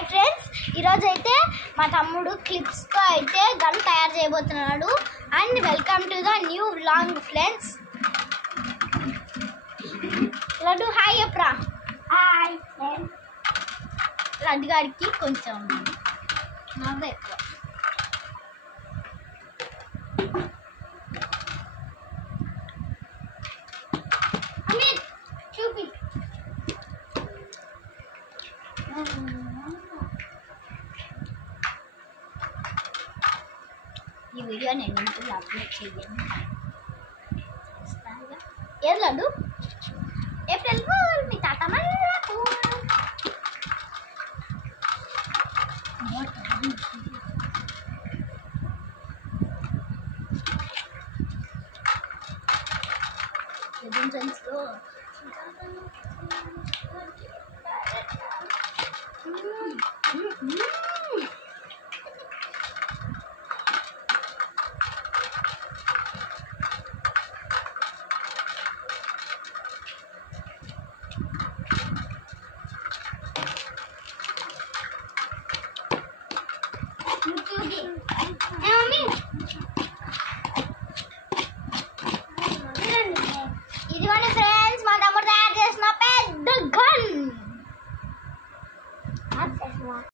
Hi friends, ఈరోజు అయితే మా తమ్ముడు క్లిప్స్తో అయితే గన్ తయారు చేయబోతున్నాడు. And welcome to the new vlog friends. Laddu hi చెప్పరా. హాయ్ లడ్డు గారికి కొంచెం నవ్వు ఎక్కువ. చూపి ఈ వీడియో నేను ఇంట్లో అప్లోడ్ చేయను. ఏది లడ్డు ఏప్రిల్ ఫూల్ మీ తాత మళ్ళీ ఫ్రెండ్స్లో